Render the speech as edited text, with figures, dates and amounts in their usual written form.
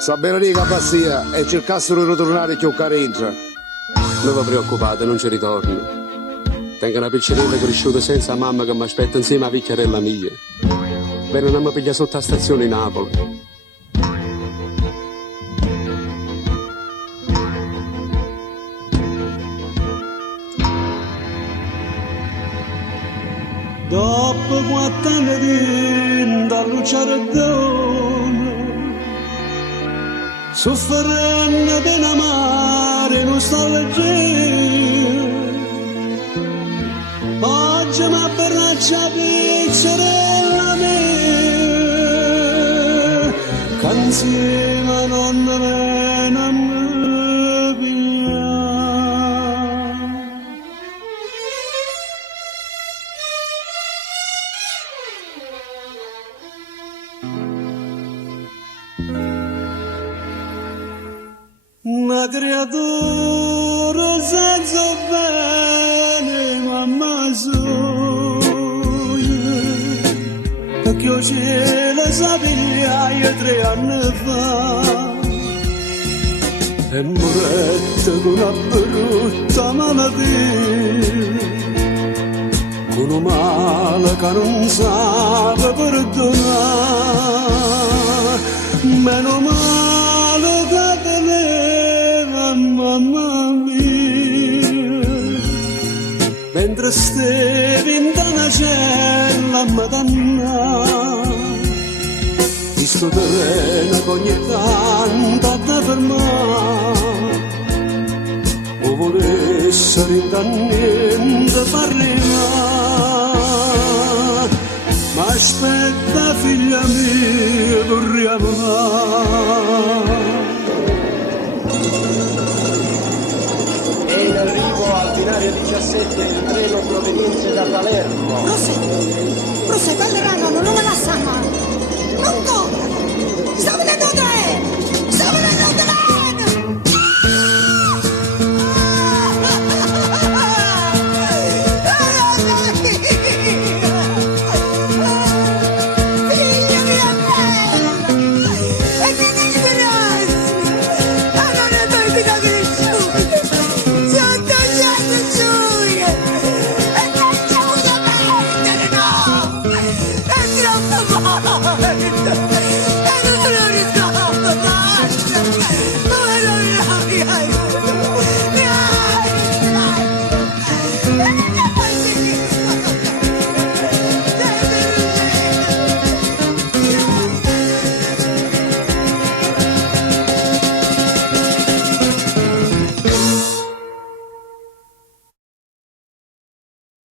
Sa bene lì che passia e cercassero di ritornare più che entra. Non vi preoccupate, non ci ritorno. Tengo una piccerella cresciuta senza mamma che mi aspetta insieme alla piccherella mia. Vengono a mi pigliare sotto la stazione di Napoli. Dopo 4 anni da lucciardone, sofferendo per amare non sto leggendo. Oggi mi abbraccia pizzerella mia, che insieme non me non mi piglia. Una creatura senza bene, mamma sua, perché io ce la sapevo 3 anni fa, e morette con una brutta malattia, con un male che non sa perdonare, meno male che mamma mia, mentre stevi in una cella a Madonna, questo terreno che ogni tanto ha da fermare, o volesse niente far rimane, ma aspetta figlia mia, vorremmo in arrivo al binario 17 il treno proveniente da Palermo. Prosegue, Pellerano, non me la sa mai. Non corra! Sta venendo un treno! Sta venendo un treno! Figlia mia bella! E che disperassi! Ma non è dormita cresciuta! Sotto il cielo giuria! E non c'è una perdere, no! È troppo forte!